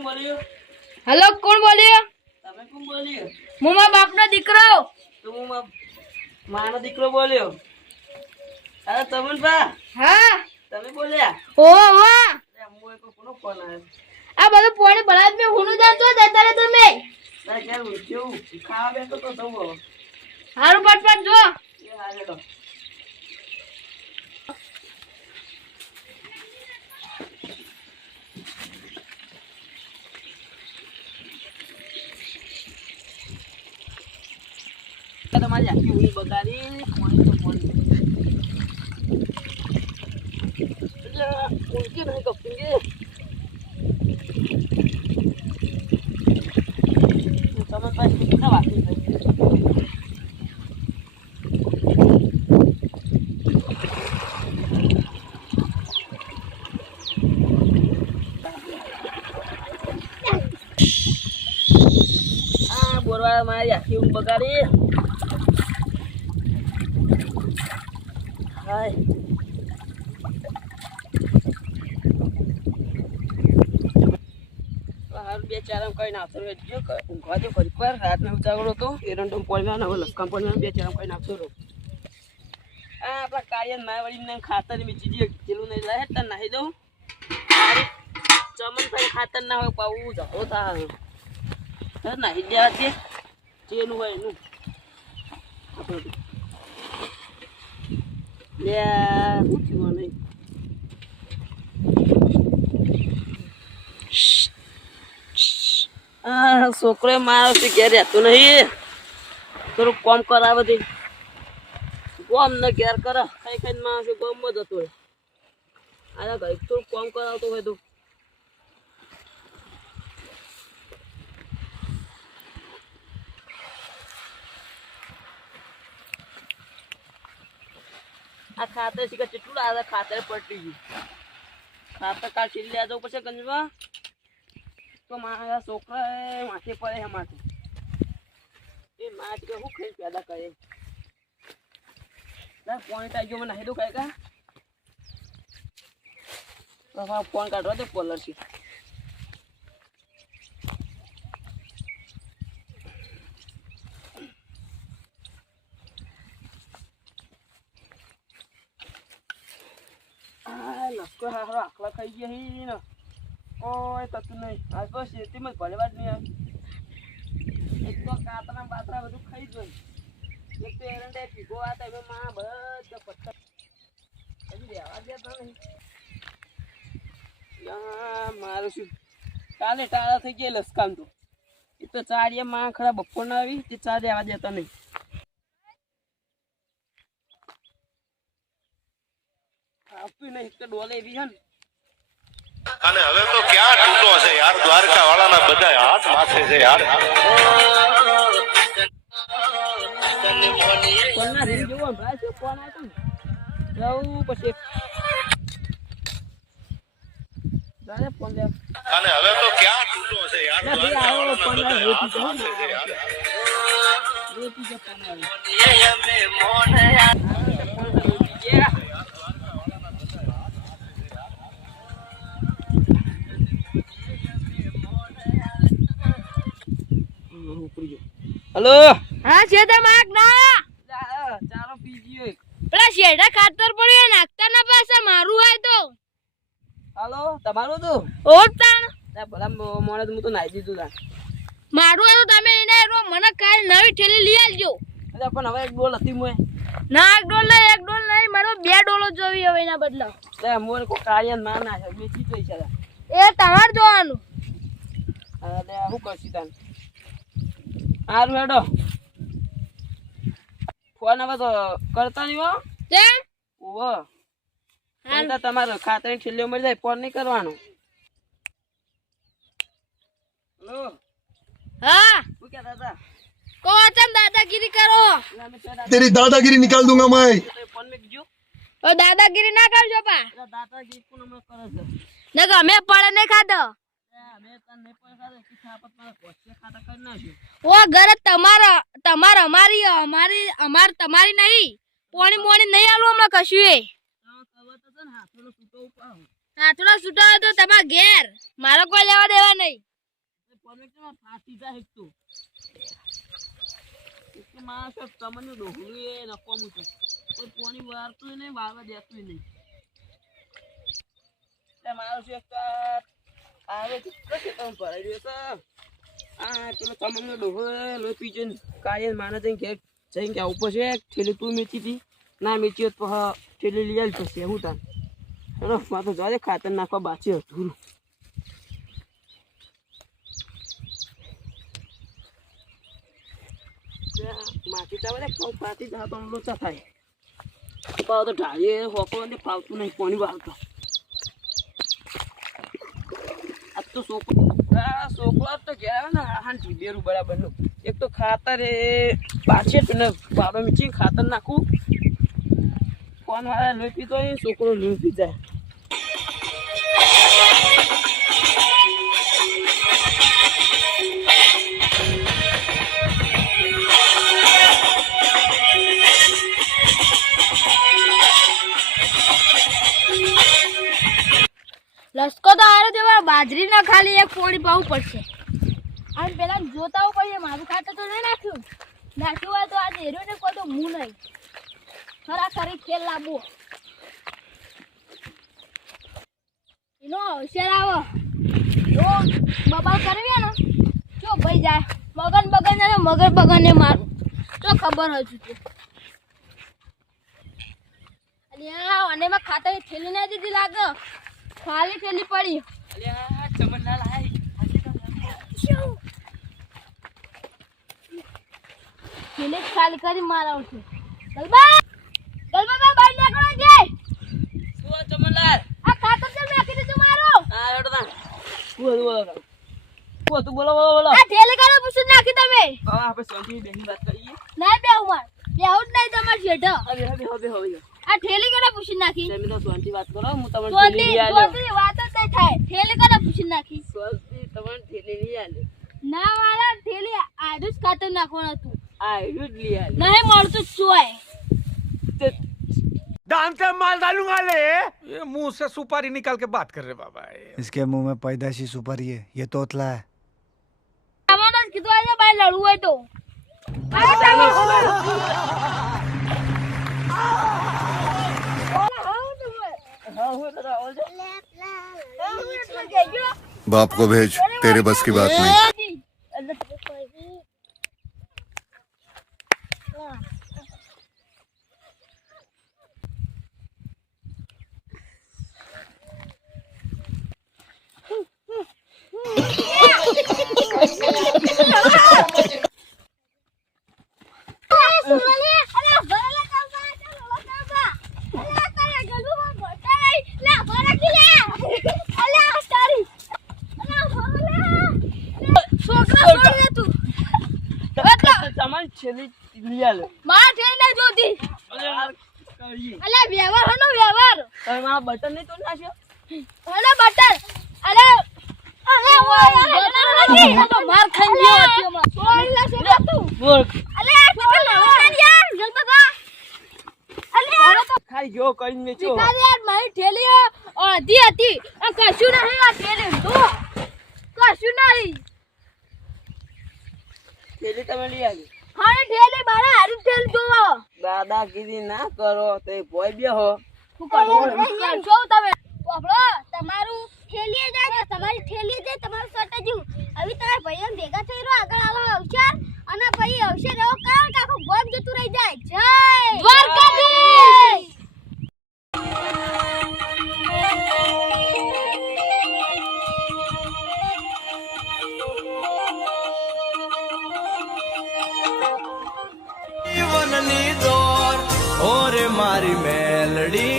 કોણ બોલ્યો? હેલો, કોણ બોલ્યો? તમે કોણ બોલ્યો? હું મારા બાપનો દીકરો. તો હું માનો દીકરો બોલ્યો. અરે તમનભા, હા તમે બોલ્યા? ઓ વાહ, હું એક કોનો ફોન આવ્યો? આ બધું પાણી ભરાય મે હુનું જાતો જતા રે તમે. ના કેમ કેવું ખાવા બેઠો તો સૌ હારું પટપટ જો. એ હાલે તો તમારી આખી ઊંઘ બગાડી. પાણી તો પાણી ઊંઘી નહીં કપી તમે પાસે કેટલા વાગી આ બોરવા મારી આખી ઊંઘ બગાડી. હાય હાલ બે ચારમ કઈ નાખતો ઊંઘવા દો ફરી પર રાતનો ઉજાગરો હતો એરંડો પડ્યા હવે લસકામ પડ્યા બે ચારમ કઈ નાખતો રહો. આ આપણા કાર્યન મારવાડીને ખાતર બીજી પેલું નહીં લાય તને નાહી દઉં. ચમનભાઈ ખાતર ના હોય પાવું જતો થાય નાહી દેવા તે જેનું હોય એનું લે પૂછ્યું નહીં. આ છોકરો મારો છે ઘેર રહેતો નહીં. થોડુંક કોમ કરાવે દે. કોમ ને ઘેર કરે ખાઈ ખાઈને માણસ કોમમાં જતો હોય. આ ઘરે થોડુંક કોમ કરાવતો હોય તો આ ખાતર શીખે કેટલું આવે ખાતર પટી ગયું. ખાતર કાલ છીલી લેવા જવું પડશે ગંજવા તો મારા છોકરા માથે પડે છે માથે. એ માથ કે શું ખાઈ પેદા કરે પોઈન્ટ આવી ગયો મને નાહી દઉં કઈ કા ફોન કાઢવા દે કોલર થી. લસકો હારો આખલા ખાઈ ગયા હી ને કોઈ થતું નહીં. આજ તો શેતીમાં ભરવા જ નહીં આવે. એક તો કાતરા બાતરા બધું ખાઈ જ હોય. એક તો એરંડા ભીગો હતા એમાં માં બધા પથ્થર હજી રહેવા દેતા નહીં. મારું શું કાલે ટાળા થઈ ગયા લસકામ તો એ તો ચારીએ માં ખરા બપોર ના આવી તે ચા રહેવા દેતા નહીં. આપી નહીં તો ડોલે એવી હે ને. અને હવે તો ક્યાં તૂટો છે યાર, દ્વારકા વાળાના બધા હાથ માથે છે યાર. કોના રીલ જેવો ભાઈ છે કોણ આતો જવું પછી જાને ફોન લે. અને હવે તો ક્યાં તૂટો છે યાર, દ્વારકા વાળાના બધા હાથ માથે છે યાર. રોટી જે ફોન આવે હેલો. હા છે તે માગ ના ચાલો પીજીઓ પેલા શેડા ખાતર પડ્યો નાખતા ના પાછા મારું હોય તો. હાલો તમારું તો ઓતાણ ભલા મોડે હું તો નાઈ દીધું તા. મારું હોય તો તમે એને મને કાલ નવી ઠેલી લઈ આવજો. અરે પણ હવે એક ડોલ હતી મોય ના એક ડોલ નહીં મારો બે ડોલો જોવી હવે એના બદલા. લે મોર કો કાયન માં ના છે બેચી તો છે એ તમાર જોવાનું. અરે હું કરશી તાન હારું હેડો ફોન હવે તો કરતા નહીં હો. તે ઓહો હા તમારો ખાતર છેલ્લે મળી જાય ફોન નહીં કરવાનો. હેલો હા શું કહેતા હતા? કો ચમ દાદાગીરી કરો. तेरी दादागिरी निकाल दूंगा मैं. ફોન મેં કીધું ઓ દાદાગીરી ના કરજો પા. દાદાજી કોણ હમણાં કરે છે? ને ગમે પડે ને ખાધો. મેં તને નહીં પડે તીખા આપત મારા કોચે ખાતા કરી નાખ્યું. ઓ ઘર તમારા અમારી તમારી નહીં. પોણી મોણી નહીં આલું હમણાં કશું એ. હાથોડો છૂટો તો તમારા ઘેર મારો કોઈ લેવા દેવા નહીં. કોમેન્ટમાં ફાટી જાય એક તો માણસ તમને ડોહલું એ નફામું છે કોઈ પાણી વારતું નહીં વારવા દેતું નહીં એટલે માણસ એક આવે છે તમે ભરાઈ રહ્યો છે આ પેલો તમને ડોહો લોહી પીજો ને કાયમ માણસ જઈને કે ઉપર છે ઠેલી તું મેચી હતી ના મેચી હોત તો હા ઠેલી લઈ આવી થશે હું તાર ચલો મારે તો જવા દે ખાતર નાખવા બાકી હતું માટી ચાલે કહું પાતી જા તો લોચા થાય પાવ તો ઢાળીએ હોકો ને ફાવતું નહીં પાણી વાળતો આ તો છોકરો તો ઘેર ને હા ઢીબેરું બરાબરનું એક તો ખાતર એ પાછે ને બાબા મીચી ખાતર નાખું ફોન વાળા લોહી પીતો હોય છોકરો લોહી પી જાય લસકો તો આરો દેવા બાજરી ના ખાલી એક પોણી પાવું પડશે અને પેલા જોતા આવું પડશે મારું ખાતર તો નહીં નાખ્યું હોય તો આ હેરો ને કોઈ તો હું નહીં ખરેખર ખેલ લાવવો એનો હોશિયાર આવો જો બબાલ કરવી ને જો ભાઈ જાય મગન ને મારું તો ખબર હજુ તો અને એમાં ખાતર થેલી ના દીધી લાગે ખાલી થેલી પડી અલ્યા ચમનલાલ હાય થેલી ખાલી કરી મારાવ છું ગલબા બહાર નીકળો જાય શું ચમનલાલ આ ખાતર તો નાખી દીધું મારો આ રેડો તા તું બોલો આ થેલી કાઢો પૂછું નાખી તમે હા આપણે શાંતિ બેની વાત કરીએ ના બેહું માર બેહું જ નહીં તમાર શેઠો હવે આ થેલી કાઢો પૂછું નાખી તમે તો શાંતિ વાત કરો હું તમને થેલી લઈ આલ્યો સોતી વાત જ નહીં થાય થેલી કાઢો પૂછું નાખી શાંતિ તમને થેલી લઈ આલ્યો ના વાળા થેલી આડું જ ખાતર નાખવાનું હતું આ હેડું જ લઈ આલ્યો નહીં મળતું ચોય दांत से माल डालूंगा ले ये मुंह से सुपारी निकाल के बात कर रहे बाबा इसके मुंह में पैदाशी सुपारी है ये तोतला है અમારે જ કીધું આજે ભાઈ લડવું હોય તો बाप को भेज तेरे बस की बात नहीं તમારી છેલ્લી લઈ આલ્યો મારા થેલી નહીં જોતી અલ્યા વ્યવહાર હનો વ્યવહાર તમે મારા બટન નહીં તોડી નાખ્યો હનો બટન અરે તો માર ખાઈ ગયો હતી અમાર સોળી લા છે તું બોલ અલે આ કેટલા લેવા યાર જલ્દી બતા અલે તો ખાઈ ગયો કરીને મેચ્યો ભિખારી યાર મારી થેલી અધી હતી આ કશું નહીં આ થેલી તો કશું નહીં થેલી તમે લઈ આવી હા થેલી મારા હારી થેલી જોવો દાદાગીરી ના કરો તો ભોય બેહો શું કરો જો તમે આપણો તમારું થેલી જાય તમારી થેલી જાય તમારું સટજુ હવે તમારા ભાઈઓ ભેગા થઈ રહ્યો આગળ આવો અવસર અને પછી અવસર એવો કામ કે આખું ગોમ જતું રહી જાય જય દ્વારકાધીશ જીવનની દોર ઓરે મારી મેલડી